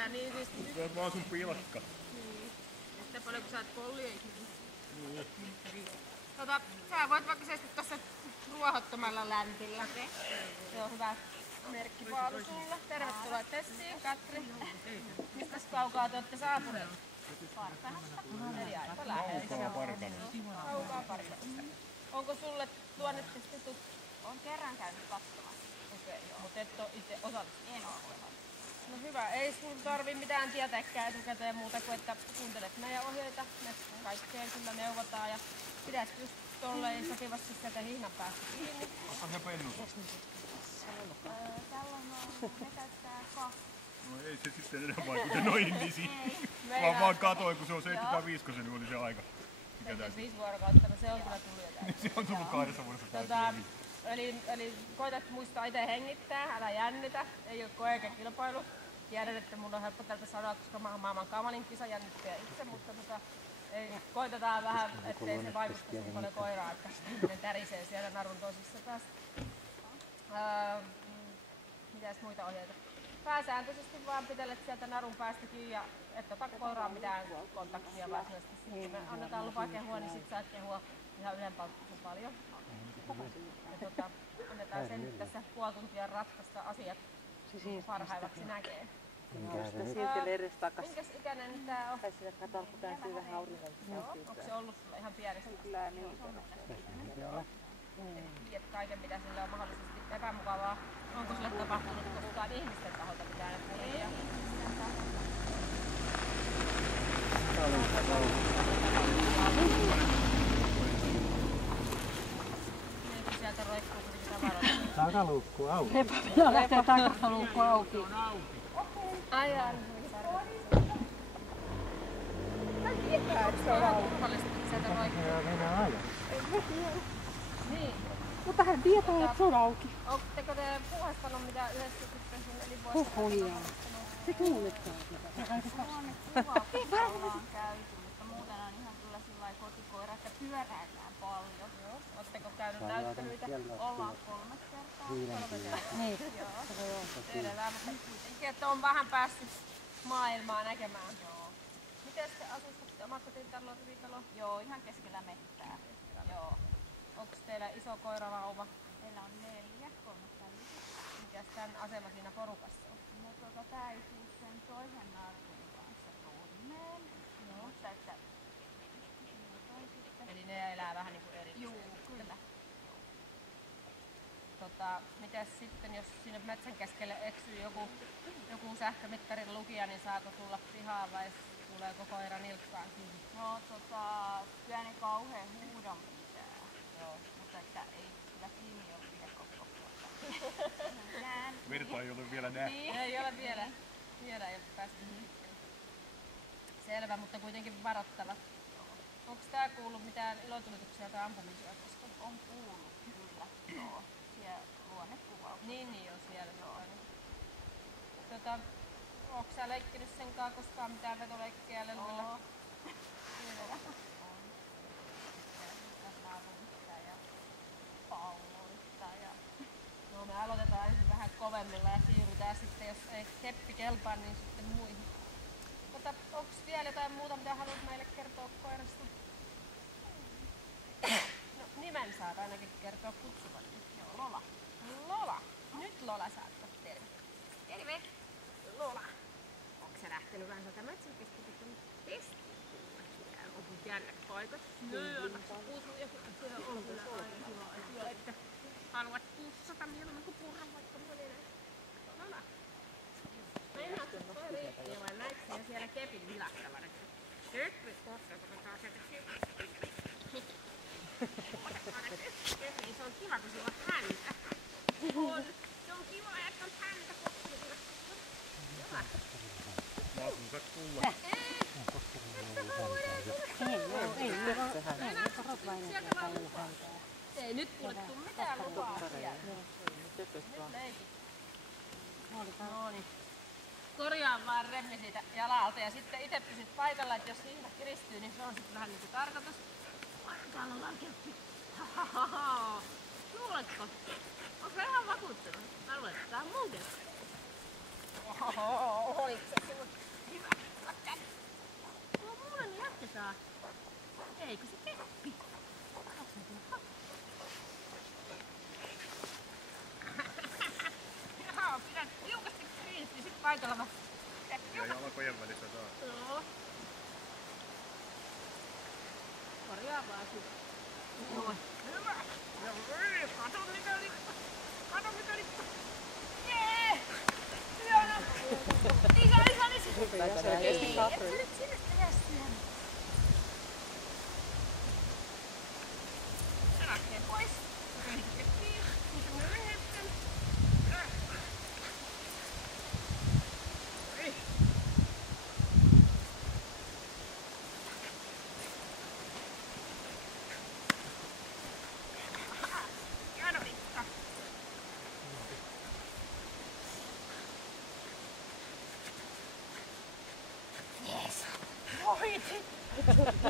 sä niin siis... Se on vaan sun pilkka. Niin. Että paljon kun sä oot pollieikin. Niin. Sä voit vaikka seistua tässä ruohottomalla lämpillä. Se on hyvä merkkipaalu sulla. Tervetuloa testiin, Katri. Mistäs kaukaa te ootte saapuneet? Parkanasta. Eli aika lähellä. Kaukaa Parkanasta. Onko sulle tuonne tuttu? On kerran käynyt katsomassa. Okei, mutta et oo itse osallistunut. En ole. No hyvä, ei sun tarvi mitään tietääkään etukäteen muuta kuin, että kuuntelet meidän ohjeita. Me kaikkeen kyllä neuvotaan ja pitäisikö just tolleen sopivasti sieltä hihnan päästä kiinni. Onko se pennut? Tällöin ne käyttää kahta. No ei se sitten enää vaikuta noihin nisiin. Mä vaan katoin, kun se on 75, kun se oli se aika. 75 vuorokautta, no se on kyllä tullut jo täysin. Se on tullut 2 vuodessa täysin. Eli koetat muistaa itse hengittää, älä jännitä, ei ole koe eikä kilpailu. Tiedän, että mun on helppo tältä sanoa, koska mä oon maailman kamalin kisa jännittäjä itse, mutta koitetaan vähän, ettei se vaikuta niin paljon koiraa, että ne tärisee siellä narun tosissa taas. Mitäs muita ohjeita? Pääsääntöisesti vaan pitelet sieltä narun päästäkin ja et ota koiraa mitään kontaktia varsinaisesti. Sitten me annetaan lupa kehua, niin sit saat kehua ihan yhden paukkuun paljon. Ja annetaan sen nyt tässä puoli tuntia ratkaista asiat parhaimmaksi näkee. Se siirtelee edes takas. Minkäs ikäinen tää on? Tai sinne katon, kun kääntyy vähän auringon. Onko se ollut sulla ihan pienessä? Kyllä niin. Tiedät kaiken mitä sille on mahdollisesti epämukavaa. Onko sille tapahtunut koskaan ihmisten taholta mitään puolia? Niin sieltä roikkuu kuitenkin tavaroita. Takaluukku auki. Minä lähtee takaluukku auki. Ai jaa, Tietää, että se on auki. turvallisesti sieltä roikkuu. Ja mennään ajan. Niin. Mutta hän tietää, että se on auki. Oletteko te puhastanut mitä yhdessä sitten sun Huhujaa. Se kuulettaa sitä. Ollaan käyty, mutta muuten on ihan kyllä sillai kotikoira, että pyöräillään paljon. Oletteko käynyt näyttelyitä? Ollaan 3 kertaa. Niin. Edelleen, mutta kuitenkin, että on vähän päässyt maailmaa näkemään. Joo. Miten te asustatte omakotitalo, rivitalo? Joo, ihan keskellä mettää. Joo. Onko teillä iso koiravauva? Meillä on 4, 3 tällisiä. Mikäs tämän asema siinä porukassa on? No tää ei tuu sen toisen narun kanssa tunneen. Joo. Mutta että... Eli ne elää vähän niin kuin eri. Juu, kyllä. Mitäs sitten, jos sinne metsän keskelle eksyy joku sähkömittarin lukija, niin saako tulla pihaan vai tuleeko koira nilkkaan kiinni? No kyllä ne kauhean huudon pitää. Joo. Mutta että ei kyllä kiinni ole vielä koko puolta. Verta ei ole vielä nähty. Niin. Ei ole vielä ei ole päästy liikkeelle. Selvä, mutta kuitenkin varoittava. Onko tää kuullut mitään ilotulituksia tai ampumisia koskaan? On kuullut kyllä. Joo. Siellä luonnekuvauksia. Niin on siellä. Onko sä leikkinyt senkaan koskaan mitään vetoleikkejä leluilla? On. Naruista ja palloista ja... No me aloitetaan ensin vähän kovemmilla ja siirrytään sitten, jos ei keppi kelpaa, niin sitten muihin. Onko vielä jotain muuta, mitä haluat meille kertoa koirasta? No nimen saat ainakin kertoa kutsuvan. Joo, Lola. Lola. Nyt Lola saattaa terve. Terve. Lola. Onko sä lähtenyt vähän sieltä metsänkeskustelun testiin? Onko jännät paikat? Joo, anna se puutua ja siellä on kyllä aina hyvä asia, että haluat pussata mieluummin kuin purra vaikka moninen. Lola. Meinaatko koiriin vai näetkö sinä siellä kepin vilahtavan? Keppi, kohta otetaan sieltä keppi. Niin se on kiva, kun sulla on häntä. On. Se on kiva, että on häntä kohdalla. Hyvä. Maakunsa kuulla. Ei nyt kuule tuu mitään lupaa siellä. Nyt leikit. No niin. Korjaa vaan remmi siitä jalalta ja sitten itse pysyt paikalla, että jos hihnä kiristyy, niin se on sitten vähän niinku tarkoitus. Täällä ollaan keppi. Luuletko? Onko ihan vakuuttunut? Mä luulen, että tää on mun keppi. Oho, oliko se sun? Hyvä. Tuo mulle niin jatketaan. Eikö se keppi? Joo, pidät tiukasti kiinni sit paikalla vaan. Ja jalkojen välissä saa. Joo. Korjaa vaan sit. Joo. Hyvä. Ja kato mikä lippu. Kato mikä lippu. Jee! Hieno! Isä. Ei, et sä nyt sinne tehdä sen. Se lähtee pois. Kehitykettiin. Niin semmonen lyhettä.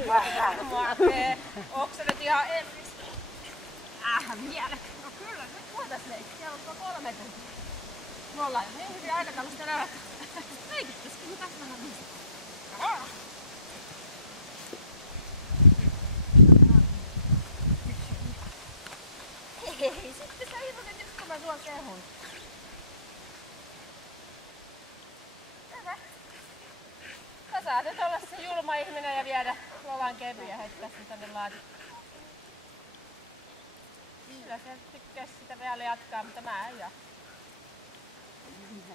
Vähän makee. Onks se nyt ihan ennis? Vielä. No kyllä, nyt voitais leikkiä. Siellä on 3 tuntia. Me ollaan jo niin hyvin aikataulusta nähdä. Leikittäisikin nyt täsmänä niistä. Hei, sitten sä ilmoitit nyt kun mä sua kehun. Sä saat nyt olla se julma ihminen ja viedä lolan kevyä ja heittää sen tänne laatikkoon. Kyllä se tykkäis sitä vielä jatkaa, mutta mä en jatka.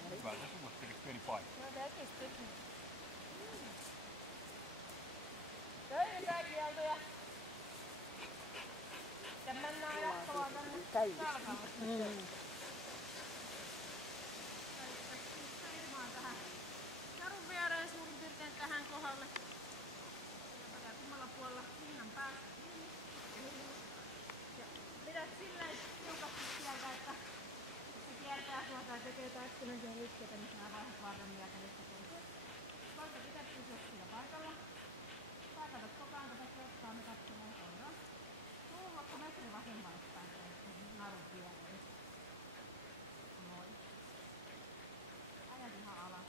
Hyvä, se sulle tuli pieni paikka. No tekis teki. Töitäkieltoja. Sitten mennään jatkomaan tänne Salkalle. Jarun viereen suurin piirtein tähän kohdalle. Ja kummalla puolella hinnan päästä kiinni. Ja pidät silleen tiukasti sieltä, että se kiertää sua tai tekee tässäkin liikkeitä, niin sä vaihat varremmin kädestä toiseen. Vaikka pitää pysyä sillä paikalla. Tää katot koko ajan tätä kioskaa, me katsomaan koiraan. Tuu vaikka metri vasemmalle päin narun viereen. Noin. Ajat ihan alas.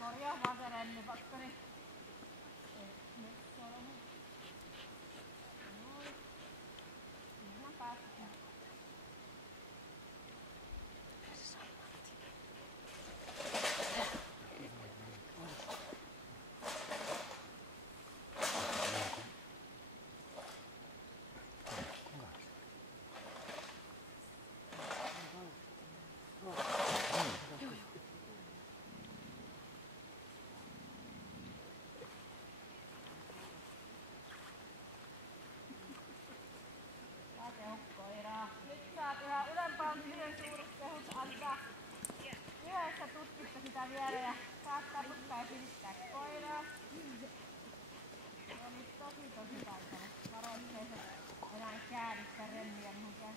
Korjaa vaan se rennipakkari. Nyt sormi. Noin. Ihan päästiin. Nyt saat yhä ylempään yhden suuruskehut antaa yhdessä tutkista sitä vielä ja saat taputtaa ja silittää koiraa. Oli tosi taitava. Varo ettei se enää käänny sitä remmiä mihinkään.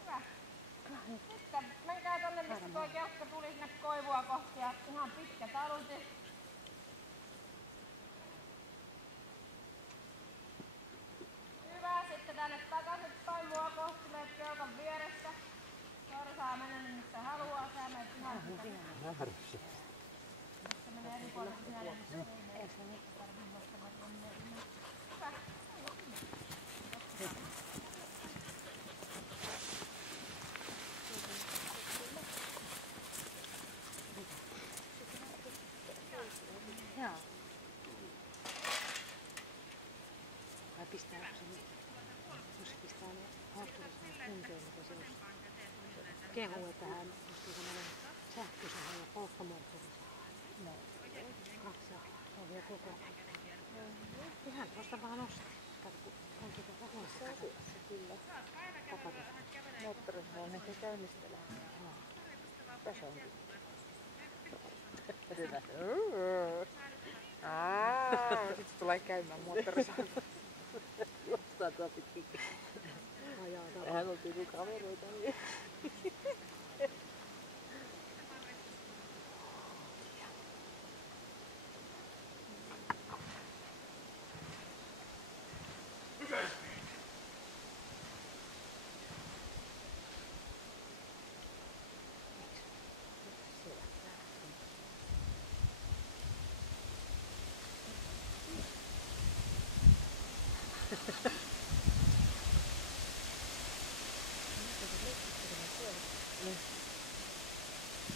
Hyvä. Sitten menkää tonne mistä toi kelkka tuli sinne koivua kohti ja ihan pitkä taluti. Sitten tänne takaisinpäin mua kohti meet kelkan vierestä. Koira saa mennä niin missä haluaa, sä menet ihan sitä. Sitten menee eri puolelle siellä, missä ei mene. Hyvä. pistää ne haakkurit kuntoon, niin se kehuu, että hän ostii semmoinen sähkösahan ja polttomoottorin. No, 2 ja se on vielä koko ajan. Ja hän tuosta vaan osti. Kato, kun on tuota rahoissa kasassa. Kyllä. Tapatusta. Moottorissa on ehkä käynnistelee. Tässä onkin. Hyvä. Sitten se tulee käymään moottorissa. Juostaa tuo pitkin. Hän oltiin kuin kavereita.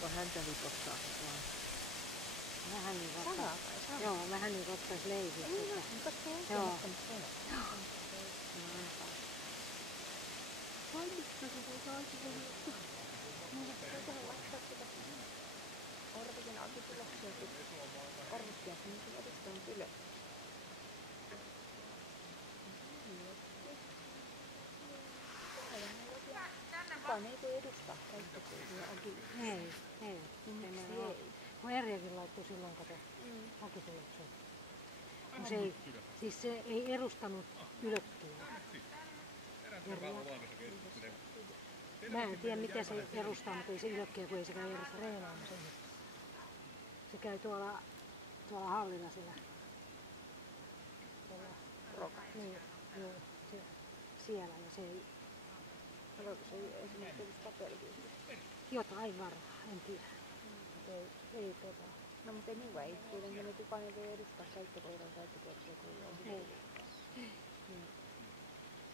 Kun häntä lipottaa vaan. Vähän niin kuin joo, vähän niin kuin ottaisi leiviä. Joo. Vai mistä se voi kaikki juttu? Minä pitää tähän laittaa sitä Orvikin akituloksia. Orvikkia sen niin edustaa ylös. Kukaan ei voi edustaa käyttökouluja Akilla. Ei. Miksi ei? Kun Erjakin laittoi silloin kato akituloksen. No se ei, siis se ei edustanut ylökkiä. Mä en tiedä mitä se edustaa, mutta ei se ylökkiä, kun ei se käy edes reenaamassa. Se käy tuolla hallilla siellä. Niin, joo, siellä ja se ei. Haluatko se esimerkiksi tapeltiin? Jotain varmaan, en tiedä. Ei No mutta anyway, kuitenkin ne kukaan ei voi edustaa käyttökoulua Ei.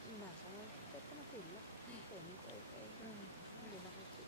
Minä sanoin, että no kyllä. Ei niitä ei. Minä haluaisin.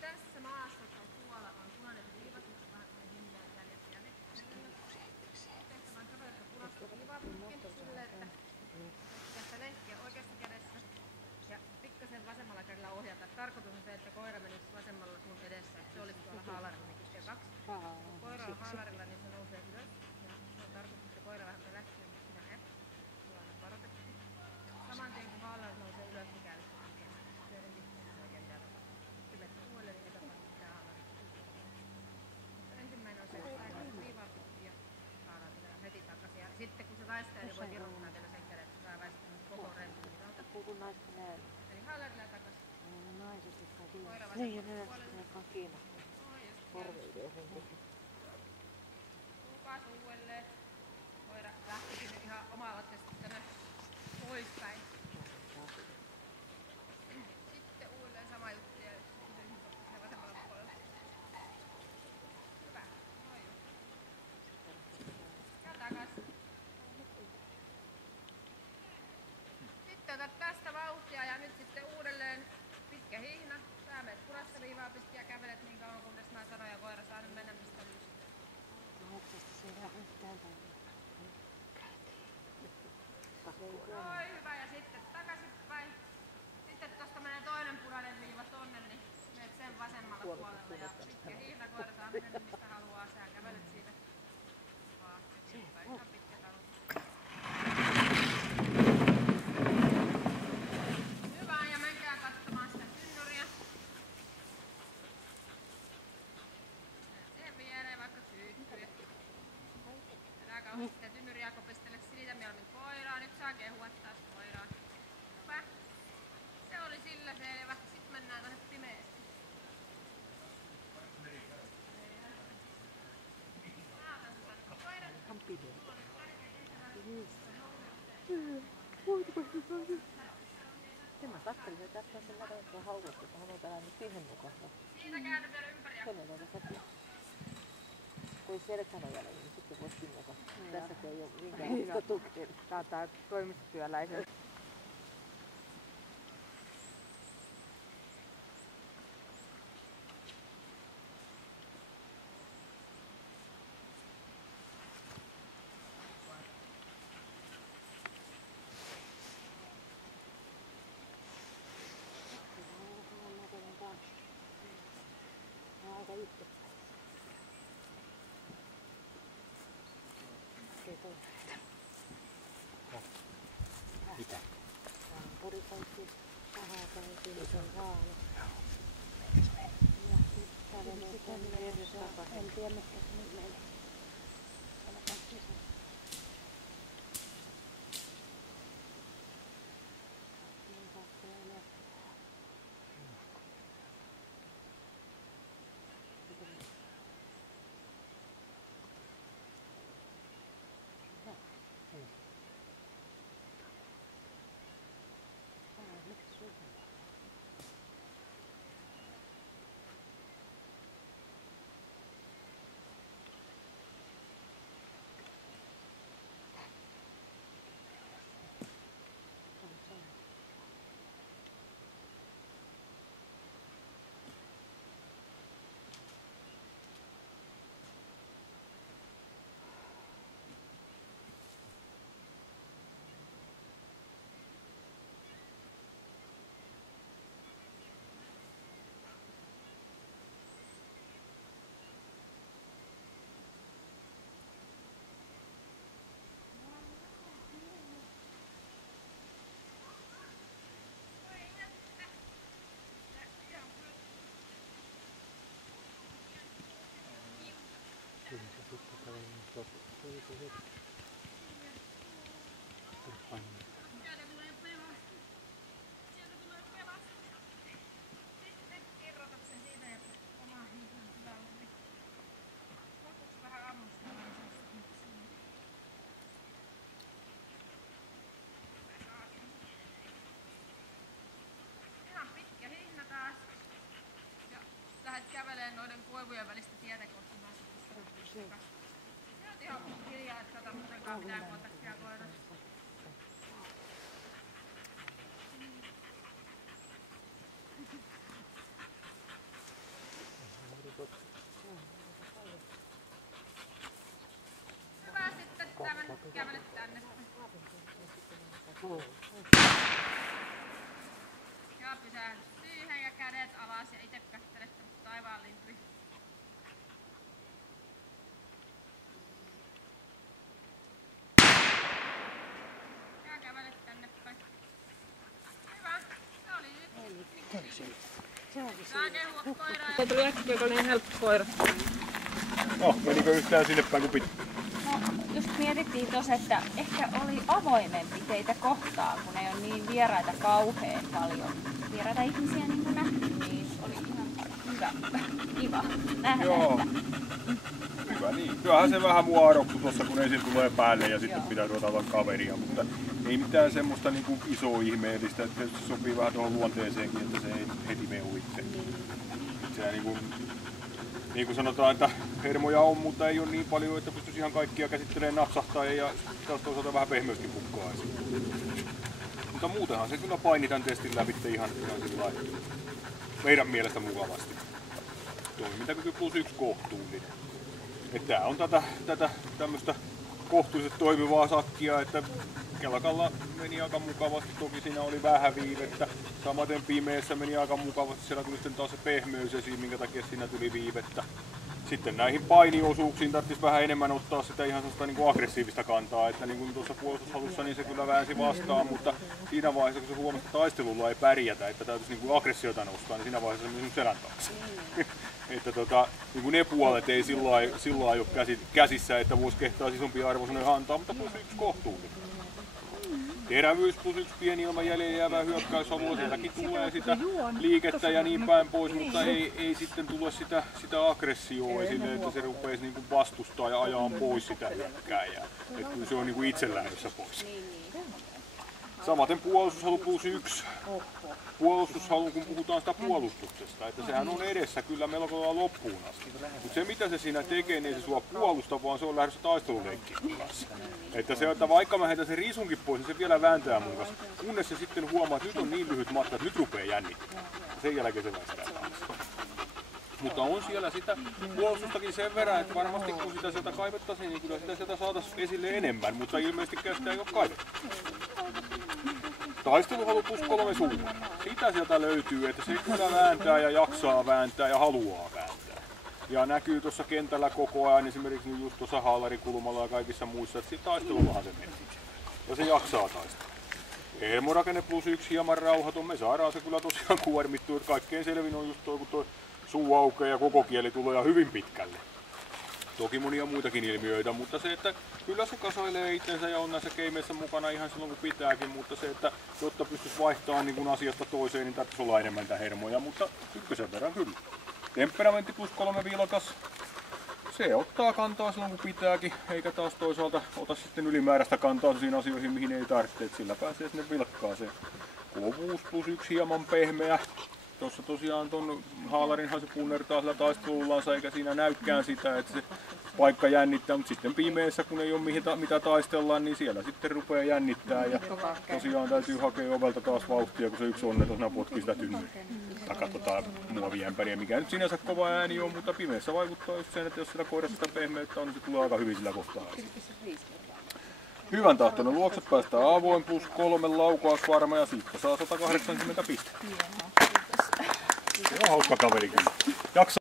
Tässä maassa tai tuolla on punainen viiva, vähän himmeä jäljet. Tehtävän kaverista punaista viivaa pitkin silleen, että tässä lenkkiä oikeassa kädessä ja pikkasen vasemmalla kädellä ohjata. Tarkoitus on se, että koira menisi vasemmalla sun edessä, että se olisi tuolla haalarilla niin kytkee 2. Kun koira on haalarilla, niin se nousee ylös. Ja se on tarkoitus, että koira vähän pelästyy, mutta sinä et. Sulla on varoitettu. Saman tien kun haalari nousee ylös, niin käy sitten kun se väistää, niin voi irrottaa vielä sen käden, että saa väistää koko rentin. Puhun naisten ääni. Eli haalarilla takas. Naiset, jotka kiinnostaa. Niin ja ne jotka kiinnostaa. Korveideisen tekee. Tulkaas uudelleen. Koira lähtikin nyt ihan oma-aloitteisesti tänne poispäin. Sitten uudelleen sama juttu ja se vasemmalla puolella. Hyvä. Noin just. Ja takas. Sitten otat tästä vauhtia ja nyt sitten uudelleen pitkä hihna. Sä menet purassa viivaa pitkin ja kävelet niin kauan kunnes mä sanon ja koira saa nyt mennä mistä lystää. Otsasta se vähän täältä. Oi hyvä ja sitten takaisinpäin. Sitten tosta menee toinen punainen viiva tonne, niin menet sen vasemmalla puolella ja pitkä hihna koira saa mennä mistä haluaa. Sä kävelet siitä vaan eteenpäin. Ihan pitkä talus. Hyvä ja menkää katsomaan sitä tynnyriä. Siihen viereen vaikka kyykkyjä. Älä kauheasti sitä tynnyriä kopistele, silitä mieluummin koiraa. Nyt saa kehua taas koiraa. Hyvä. Se oli sillä selvä. Sitten mennään tonne pimeästi. Ihan pidempi. mä katselin, että tässä on sen näköistä haukuttu, että hän on täällä nyt siihen nukahtaa. Kenellä takia? Kun ei selkänojalle, niin sitten voisi nukahtaa. Tässäkin ei ole minkäänlaista tukea. Tää on tää toimistotyöläisen. Aika itse. Mitä? Poripaikki, pahakäytiin, se on haalo. Ja kävelee tänne edessä. En tiedä, mikä se nyt menee. Aletaan sisään. Niin katsotaan näin. Miksi se on? Lähdet käveleen noiden koivujen välistä tietä kohti maassa. Sä oot ihan hiljaa, et sata muutenkaan mitään kontaktia koirassa. Hyvä sitten tämän kävelet tänne. Ja pysähdy siihen ja kädet alas ja ite kattelet taivaan lintuja. Ja kävelet tänne päin. Hyvä. Se oli nyt. Saa kehua koiraa. Se tuli äkkiä, kun oli niin helppo koira. No, menikö yhtään sinne päin kuin piti? No, just mietittiin tuossa, että ehkä oli avoimempi teitä kohtaan, kun ei ole niin vieraita kauhean paljon. Vieraita ihmisiä niin kuin nähty, niin oli ihan hyvä, kiva nähdä. Joo. Hyvä niin. Kyllähän se vähän mua arvoksi tuossa, kun ensin tulee päälle ja sitten pitää ruveta olla kaveria, mutta ei mitään semmoista niinku isoa ihmeellistä, että se sopii vähän tuohon luonteeseenkin, että se ei heti mene uitse. Se niin kuin sanotaan, että hermoja on, mutta ei ole niin paljon, että pystyisi ihan kaikkia käsittelemään napsahtaa ja taas toisaalta vähän pehmeästi pukkaa esiin. Mutta muutenhan se kyllä paini tämän testin läpi ihan meidän mielestä mukavasti. Toimintakyky +1 kohtuullinen. Tää on tätä tämmöstä kohtuullisesti toimivaa sakkia, että kelkalla meni aika mukavasti, toki siinä oli vähän viivettä. Samaten pimeässä meni aika mukavasti, siellä tuli sitten taas se pehmeys esiin, minkä takia siinä tuli viivettä. Sitten näihin painiosuuksiin tarvitsisi vähän enemmän ottaa sitä ihan sellaista niin kuin aggressiivista kantaa, että niin kuin tuossa puolustushalussa niin se kyllä väänsi vastaan, mutta siinä vaiheessa kun se huomasi, että taistelulla ei pärjätä, että täytyisi niin kuin aggressiota nostaa, niin siinä vaiheessa se meni selän taakse. Että niin kuin ne puolet ei sillä lailla ole käsissä, että voisi kehtaa isompia arvosanoja antaa, mutta +1 kohtuullinen. Terävyys +1 pieni ilman jäljellä jäävää hyökkäysalua, sieltäkin tulee sitä liikettä ja niin päin pois, mutta ei sitten tule sitä aggressioa esille, että se rupeisi niin kuin vastustaa ja ajaa pois sitä hyökkääjää. Että kyllä se on niin kuin itselähdössä pois. Samaten puolustushalu +1. Puolustushalu, kun puhutaan sitä puolustuksesta, että sehän on edessä kyllä melko lailla loppuun asti. Mutta se mitä se siinä tekee, niin ei se sua puolusta, vaan se on lähdössä taisteluleikkiin kanssa. Että se, että vaikka mä heitän sen riisunkin pois, niin se vielä vääntää mun kanssa, kunnes se sitten huomaa, että nyt on niin lyhyt matka, että nyt rupeaa jännittämään. Sen jälkeen se väistää taas. Mutta on siellä sitä puolustustakin sen verran, että varmasti kun sitä sieltä kaivettaisiin, niin kyllä sitä sieltä saataisiin esille enemmän, mutta ilmeisesti sitä ei ole kaivettu. Taisteluhalu +3 suuri. Sitä sieltä löytyy, että se kyllä vääntää ja jaksaa vääntää ja haluaa vääntää. Ja näkyy tuossa kentällä koko ajan, esimerkiksi just tuossa haalarikulmalla ja kaikissa muissa, että taistelullahan se menee. Ja se jaksaa taistella. Hermorakenne +1 hieman rauhaton, me saadaan se kyllä tosiaan kuormittua, että kaikkein selvin on just toi, kun toi suu aukeaa ja koko kieli tulee hyvin pitkälle. Toki monia muitakin ilmiöitä, mutta se, että kyllä se kasailee itsensä ja on näissä keimeissä mukana ihan silloin kun pitääkin, mutta se, että jotta pystyisi vaihtamaan niin asiasta toiseen, niin tarvitsisi olla enemmän niitä hermoja, mutta ykkösen verran kyllä. Temperamentti +3 vilkas. Se ottaa kantaa silloin kun pitääkin, eikä taas toisaalta ota sitten ylimääräistä kantaa sellaisiin asioihin, mihin ei tarvitse, että sillä pääsee sinne vilkkaaseen. Kovuus +1 hieman pehmeä. Tuossa tosiaan ton haalarinhan se punnertaa sillä taistelullansa, eikä siinä näykään sitä, että se paikka jännittää, mutta sitten pimeässä kun ei ole mitä taistellaan, niin siellä sitten rupeaa jännittää ja tosiaan täytyy hakea ovelta taas vauhtia, kun se yksi onnetosena potkii sitä muoviämpäriä, mikä nyt sinänsä kova ääni on, mutta pimeässä vaikuttaa just sen, että jos sillä koirassa sitä pehmeyttä on, niin se tulee aika hyvin sillä kohtaa. Hyvän tahtoinen luokset päästään avoin +3 laukaus varma ja siitä saa 180 pistettä. Se on hauska kaveri kyllä.